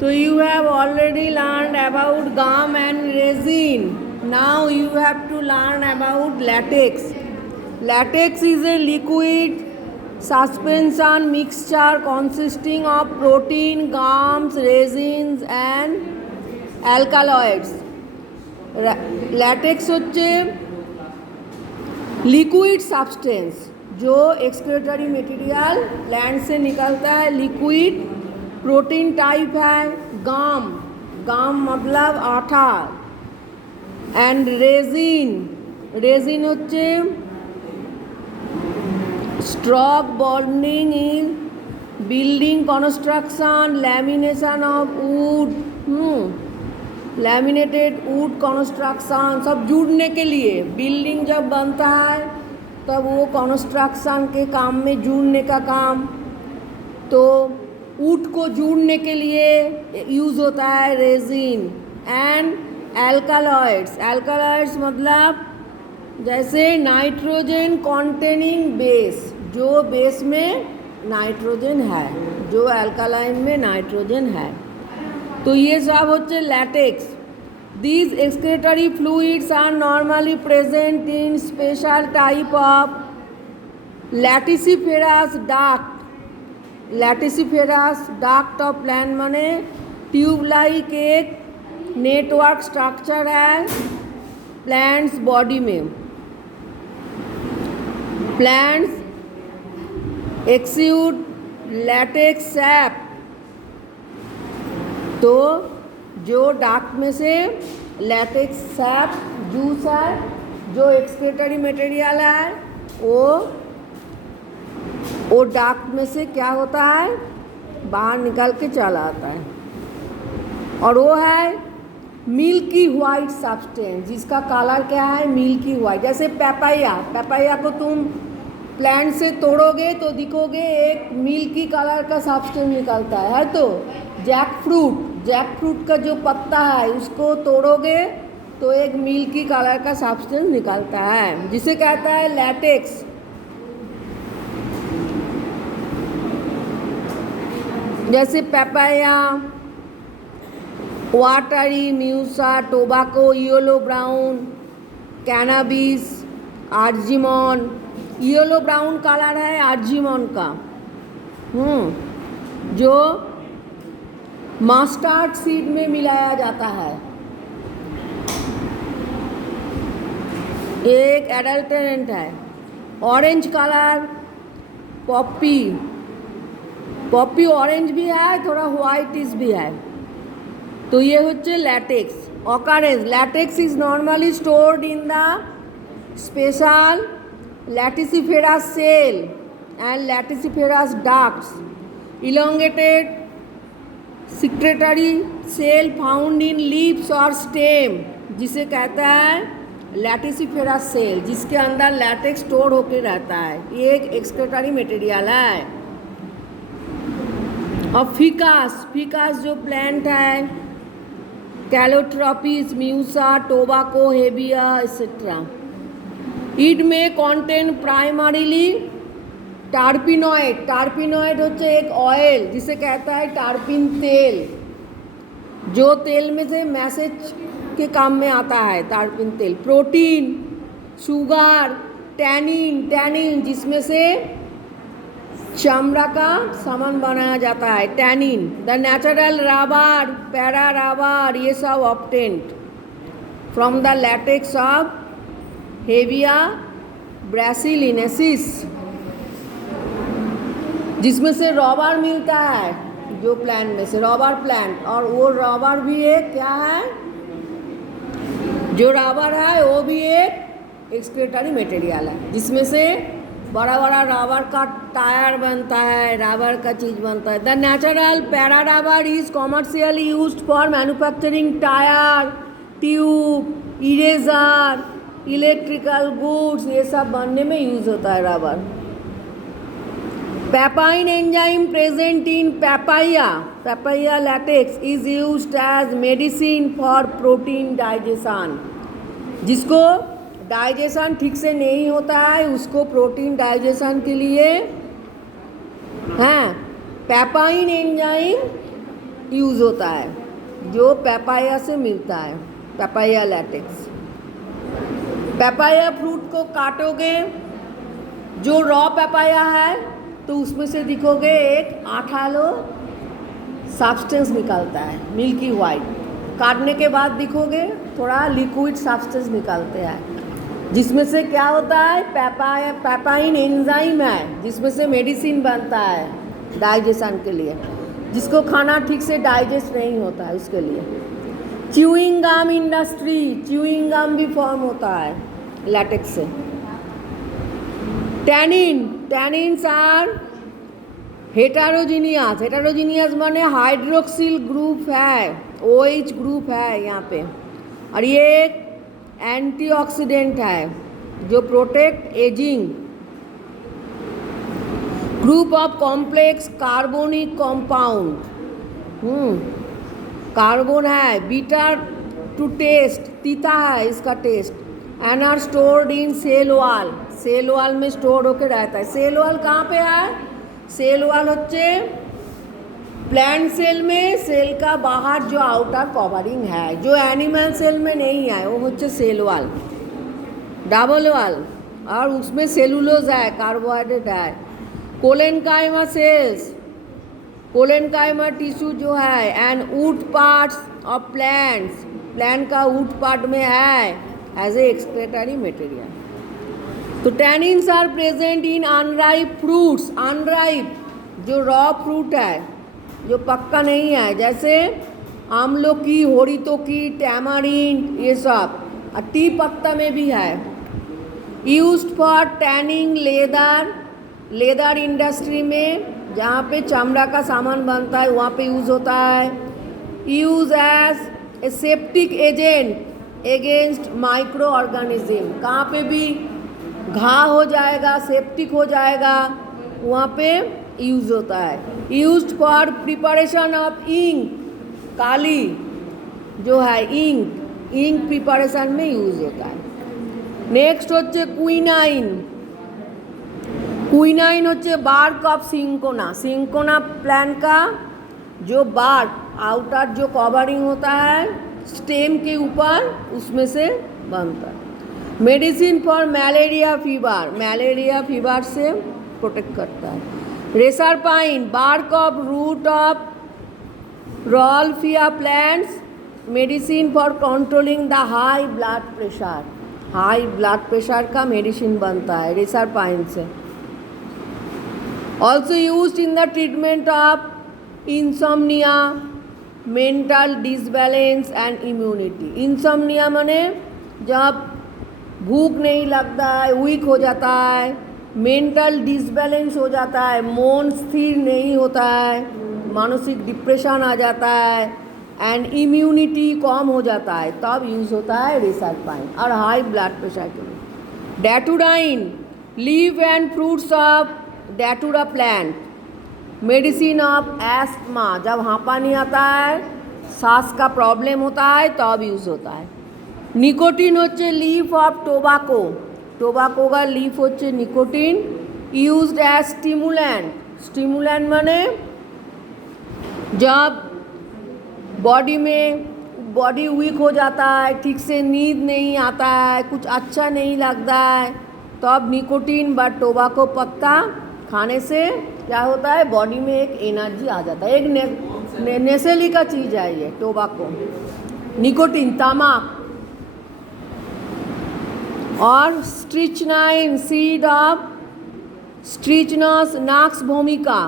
So you have already learned about gum and resin. Now you have to learn about latex. Latex is a liquid suspension mixture consisting of protein, gums, resins and alkaloids. Latex হচ্ছে liquid substance जो excretory material plant से निकलता है, liquid protein type है, गम गम मतलब आटा, and resin resin होच्छे stroke bonding in building construction, lamination of would, laminated would construction, सब जुड़ने के लिए बिल्डिंग जब बनता है तब वो कंस्ट्रक्शन के काम में जुड़ने का काम, तो वुड को जुड़ने के लिए यूज़ होता है रेजिन। एंड एल्कालॉइड्स, एल्कालॉइड्स मतलब जैसे नाइट्रोजन कॉन्टेनिंग बेस, जो बेस में नाइट्रोजन है, जो एल्कालाइन में नाइट्रोजन है, तो ये सब होच्छे latex. These excretory fluids are normally present in special type of latissiferous duct. Latissiferous duct of plant माने ट्यूब लाइक एक नेटवर्क स्ट्रक्चर है प्लांट्स बॉडी में। प्लांट्स एक्सूड लैटेक्स सैप, तो जो डाक्ट में से लैटेक्स सैप जूस है, जो एक्सक्रीटरी मटेरियल है, वो डाक्ट में से क्या होता है, बाहर निकल के चला आता है, और वो है मिल्की वाइट सब्सटेंस, जिसका कलर क्या है, मिल्की वाइट। जैसे पेपाया, पेपाया को तुम प्लांट से तोड़ोगे तो दिखोगे एक मिल्की कलर का सब्सटेंस निकलता है। तो जैकफ्रूट का जो पत्ता है उसको तोड़ोगे तो एक मिल्की कलर का सब्सटेंस निकलता है, जिसे कहता है लैटेक्स। जैसे पेपाया, वाटरी, Musa, tobacco, yellow brown, cannabis, Argemone. Yellow brown colour है आर्जिमन का, जो मस्टर्ड सीड में मिलाया जाता है, एक एडल्टरेंट है। Orange colour poppy, poppy orange भी है, थोड़ा व्हाइटिश भी है, तो ये होच्छे latex. Occurrence, latex is normally stored in the special laticiferous cell and laticiferous ducts, elongated secretory cell found in leaves और stem, जिसे कहता है लैटिसिफेरस सेल, जिसके अंदर लैटेक्स स्टोर होकर रहता है। ये एक एक्सक्रीटरी मटेरियल है। और फिकास जो प्लांट है, calotropis, musa, tobacco, hevea etcetera, it में कॉन्टेन प्राइमरीली टार्पिनॉइड। टार्पिनॉइड होच्छे एक ऑयल, जिसे कहता है टार्पिन तेल, जो तेल में से मैसेज के काम में आता है, टार्पिन तेल। प्रोटीन, शुगर, टैनिन जिसमें से चमड़ा का सामान बनाया जाता है, tannin. The natural rubber, para rubber, ये सब obtained from the latex of Hevea brasiliensis, जिसमें से रबर मिलता है, जो प्लांट में से रबर प्लांट, और वो रबर भी एक क्या है, जो रबर है वो भी एक एक्सक्रीटरी मटेरियल है, जिसमें से बड़ा बड़ा रबर का टायर बनता है, रबर का चीज़ बनता है। The natural para rubber is commercially used for manufacturing tyre, tube, eraser, electrical goods, ये सब बनने में यूज होता है rubber. Papain enzyme present in papaya latex is used as medicine for protein digestion, जिसको डाइजेशन ठीक से नहीं होता है उसको प्रोटीन डाइजेशन के लिए, हैं, पेपाइन एंजाइम यूज़ होता है, जो पेपाया से मिलता है, पेपाया लैटेक्स। पेपाया फ्रूट को काटोगे, जो रॉ पेपाया है तो उसमें से दिखोगे एक आठालो सब्सटेंस निकलता है, मिल्की वाइट। काटने के बाद दिखोगे थोड़ा लिक्विड सब्सटेंस निकलते हैं, जिसमें से क्या होता है, पेपाइन एंजाइम है, जिसमें से मेडिसिन बनता है डाइजेशन के लिए, जिसको खाना ठीक से डाइजेस्ट नहीं होता है उसके लिए। Chewing gum industry, chewing gum भी फॉर्म होता है लैटेक्स से। टैनिन्स आर हेटेरोजीनियस, हेटेरोजीनियस माने हाइड्रोक्सिल ग्रुप है, OH ग्रुप है यहाँ पे, और ये एक एंटीऑक्सीडेंट है जो protect ageing. Group of complex carbonic compound, carbon है, बीटर टू टेस्ट, तीता है इसका taste, and are stored in cell wall, cell wall में स्टोर होकर रहता है। सेल वॉल कहाँ पे है, सेल वॉल होच्छे प्लांट सेल में सेल का बाहर जो आउटर कवरिंग है, जो एनिमल सेल में नहीं है, वो होच्छे सेल वॉल, डबल वॉल, और उसमें सेलुलोज है, कार्बोहाइड्रेट है। कोलेनकाइमा सेल्स, कोलेनकाइमा टिश्यू जो है, and wood parts of plants, plant का वुड पार्ट में है एज ए एक्सक्रेटरी मटेरियल। तो tannins are present in unripe fruits, unripe जो रॉ फ्रूट है, जो पक्का नहीं है, जैसे आमलोकी, होरितोकी, टैमारिन, ये सब, और टी पत्ता में भी है। Used for tanning leather, leather industry में जहाँ पे चमड़ा का सामान बनता है वहाँ पे यूज़ होता है। Use as a septic agent against microorganism, कहाँ पे भी घा हो जाएगा, सेप्टिक हो जाएगा, वहाँ पे यूज होता है। Used for preparation of ink, काली जो है इंक, इंक प्रिपरेशन में यूज होता है। नेक्स्ट होच्छे क्विनाइन, क्विनाइन होच्छे bark of cinchona, cinchona plant का जो बार्क, आउटर जो कवरिंग होता है स्टेम के ऊपर, उसमें से बनता है। Medicine for malaria fever, malaria fever से प्रोटेक्ट करता है। Reserpine, bark of root of rauwolfia plants, medicine for controlling the high blood pressure, high blood pressure का मेडिसिन बनता है रेसर पाइन से। Also used in the treatment of insomnia, mental disbalance and immunity. Insomnia माने जब भूख नहीं लगता है, वीक हो जाता है, मेंटल डिसबैलेंस हो जाता है, मन स्थिर नहीं होता है, मानसिक डिप्रेशन आ जाता है, एंड इम्यूनिटी कम हो जाता है, तब यूज़ होता है रेसर पाइन। और हाई ब्लड प्रेशर के लिए daturine, leave and fruits of datura plant, medicine of asthma, जब हाँपा नहीं आता है, सांस का प्रॉब्लम होता है, तब यूज़ होता है। निकोटिन होच्छे लीफ ऑफ टोबाको, टोबाको का लीफ होच्छे nicotine, used as stimulant, stimulant माने जब बॉडी में बॉडी वीक हो जाता है, ठीक से नींद नहीं आता है, कुछ अच्छा नहीं लगता है, तो अब निकोटिन व टोबाको पत्ता खाने से क्या होता है, बॉडी में एक एनर्जी आ जाता है। एक नेसेली का चीज़ है ये टोबाको, निकोटिन, तामाक। और स्ट्रिचनाइन, सीड ऑफ स्ट्रिचनस नाक्स भूमिका,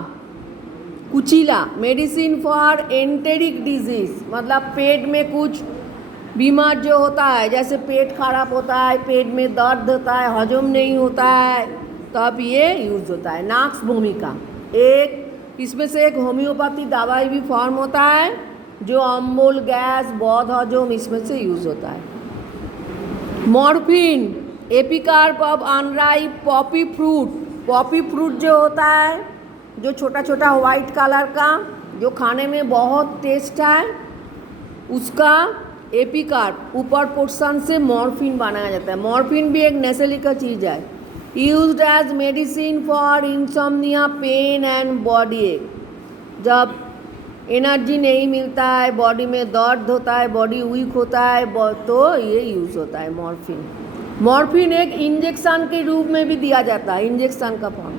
कुचिला, मेडिसिन फॉर एंटेरिक डिजीज, मतलब पेट में कुछ बीमार जो होता है, जैसे पेट खराब होता है, पेट में दर्द होता है, हजम नहीं होता है, तब ये यूज़ होता है। नाक्स भूमिका एक, इसमें से एक होम्योपैथी दवाई भी फॉर्म होता है जो अम्बुल, गैस, बौध हजम, इसमें से यूज़ होता है। Morphine, epicarp of unripe Poppy fruit, Poppy fruit जो होता है, जो छोटा छोटा वाइट कलर का, जो खाने में बहुत टेस्ट है, उसका एपिकार्प ऊपर पोर्शन से मॉर्फिन बनाया जाता है। मॉर्फिन भी एक नेसेली का चीज़ है। Used as medicine for insomnia, pain and body ache, जब एनर्जी नहीं मिलता है, बॉडी में दर्द होता है, बॉडी वीक होता है, तो ये यूज़ होता है मॉर्फिन। मॉर्फिन एक इंजेक्शन के रूप में भी दिया जाता है, इंजेक्शन का फॉर्म।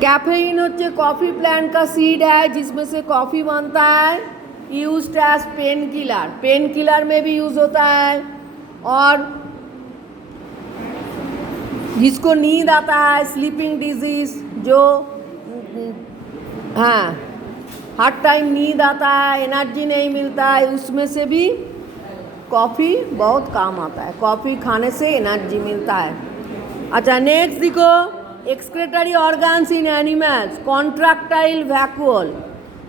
कैफीन होच्छे कॉफ़ी प्लांट का सीड है जिसमें से कॉफ़ी बनता है, used as painkiller, painkiller में भी यूज़ होता है। और जिसको नींद आता है, स्लीपिंग डिजीज, जो हाँ हर टाइम नींद आता है, एनर्जी नहीं मिलता है, उसमें से भी कॉफ़ी बहुत काम आता है। कॉफ़ी खाने से एनर्जी मिलता है। अच्छा नेक्स्ट देखो, excretory organs in animals, contractile vacuole.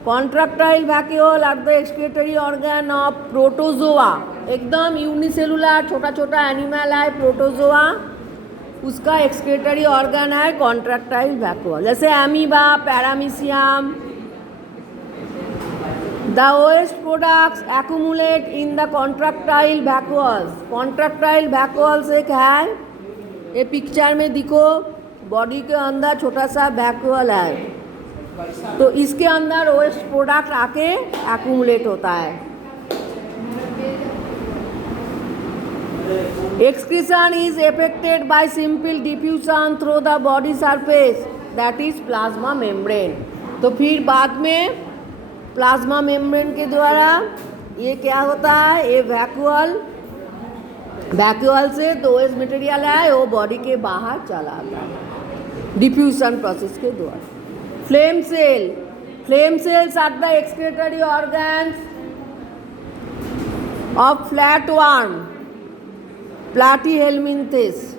Contractile vacuole are the excretory organ of protozoa. एकदम यूनिसेलुलर छोटा छोटा एनिमल है प्रोटोजोआ, उसका एक्सक्रेटरी ऑर्गन है कॉन्ट्रैक्टाइल वैक्यूल। जैसे amoeba, paramecium. The waste products accumulate in the contractile vacuoles. Contractile vacuoles एक है, ये पिक्चर में देखो, बॉडी के अंदर छोटा सा वैक्यूल है, तो इसके अंदर वेस्ट प्रोडक्ट आके एक्यूमुलेट होता है। Excretion is effected by simple diffusion through the body surface, that is plasma membrane। तो फिर बाद में प्लाज्मा मेम्ब्रेन के द्वारा ये क्या होता है, ये वैक्यूल से जो वेस्ट मटेरियल है वो बॉडी के बाहर चला आता है डिफ्यूजन प्रोसेस के द्वारा। Flame cell, flame cells are the excretory organs of flatworm, platyhelminthes.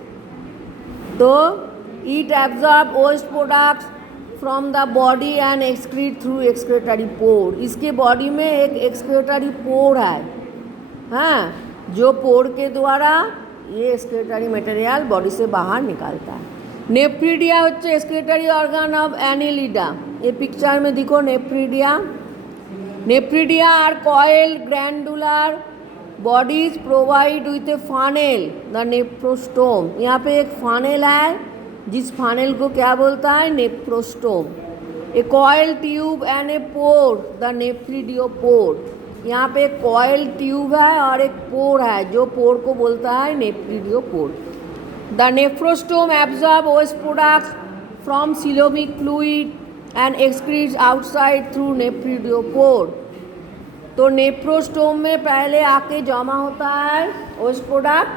तो it absorb waste products from the body and excrete through excretory pore. इसके बॉडी में एक एक्सक्रेटरी पोर है, हाँ, जो पोर के द्वारा ये एक्सक्रेटरी मटेरियल बॉडी से बाहर निकालता है। नेफ्रिडिया होच्छे एक्सक्रेटरी ऑर्गन ऑफ एनिलिडा। ये पिक्चर में देखो nephridia. Nephridia are coil glandular bodies provide with a funnel, the nephrostome. यहाँ पे एक फानेल है, जिस फानेल को क्या बोलता है, nephrostome. A coil tube and a pore, the nephridiopore. यहाँ पे एक कॉइल ट्यूब है और एक पोर है, जो पोर को बोलता है nephridiopore. The nephrostome absorb waste products from coelomic fluid and excretes outside through nephridiopore. तो नेफ्रोस्टोम में पहले आके जमा होता है वेस्ट प्रोडक्ट,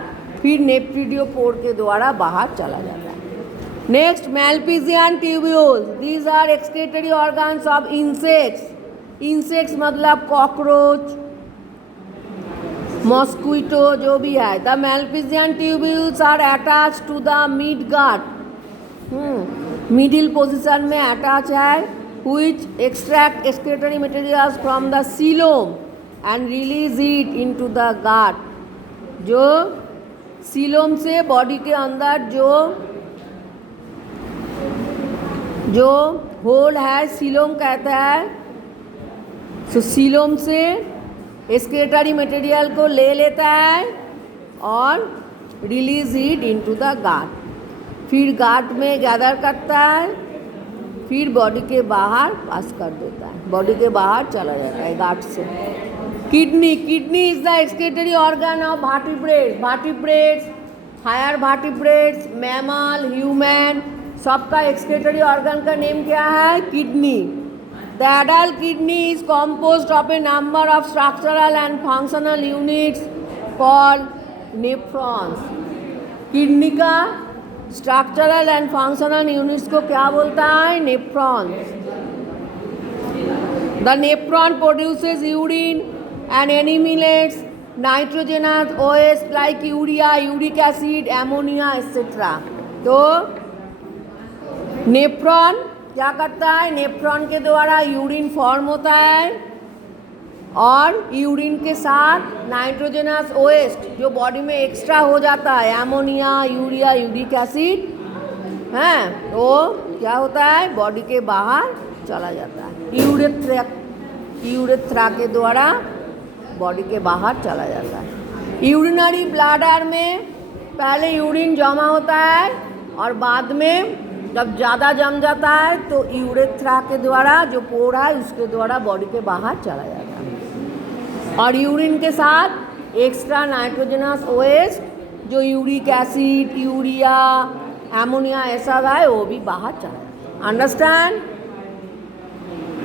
फिर नेफ्रिडियोपोर के द्वारा बाहर चला जाता है। Next malpighian tubules, these are excretory organs of insects. Insects मतलब कॉकरोच, मॉस्क्विटो, जो भी है। The malpighian tubules are attach to the mid gut, middle position में अटैच है, which extract excretory materials from the coelom and release it into the gut। जो coelom से body के अंदर जो होल है, सीलोम कहता है, तो सीलोम से एक्सक्रेटरी मटेरियल को ले लेता है और रिलीज इट इनटू द गाट, फिर गाट में गैदर करता है, फिर बॉडी के बाहर पास कर देता है, बॉडी के बाहर चला जाता है गाट से। Kidney, kidney is the excretory organ of vertebrates. Vertebrates, higher vertebrates, mammal, human, सबका एक्सक्रेटरी ऑर्गन का नेम क्या है, kidney. The adult kidney is composed of a number of structural and functional units called nephrons. Kidney का structural and functional units को क्या बोलता है, nephrons. The nephron produces urine and eliminates nitrogenous like urea, uric acid, ammonia etcetera. तो nephron क्या करता है, nephron के द्वारा यूरिन फॉर्म होता है और यूरिन के साथ नाइट्रोजनस ओएस्ट जो बॉडी में एक्स्ट्रा हो जाता है, एमोनिया, यूरिया, यूरिक एसिड, हैं, वो क्या होता है, बॉडी के बाहर चला जाता है। यूरेथ्रा के द्वारा बॉडी के बाहर चला जाता है। यूरिनरी ब्लैडर में पहले यूरिन जमा होता है और बाद में जब ज़्यादा जम जाता है तो यूरेथ्रा के द्वारा जो पोर है उसके द्वारा बॉडी के बाहर चला जाता है। और यूरिन के साथ एक्स्ट्रा नाइट्रोजनस वेस्ट जो यूरिक एसिड, यूरिया, एमोनिया ऐसा है वो भी बाहर चला जाता है। अंडरस्टैंड?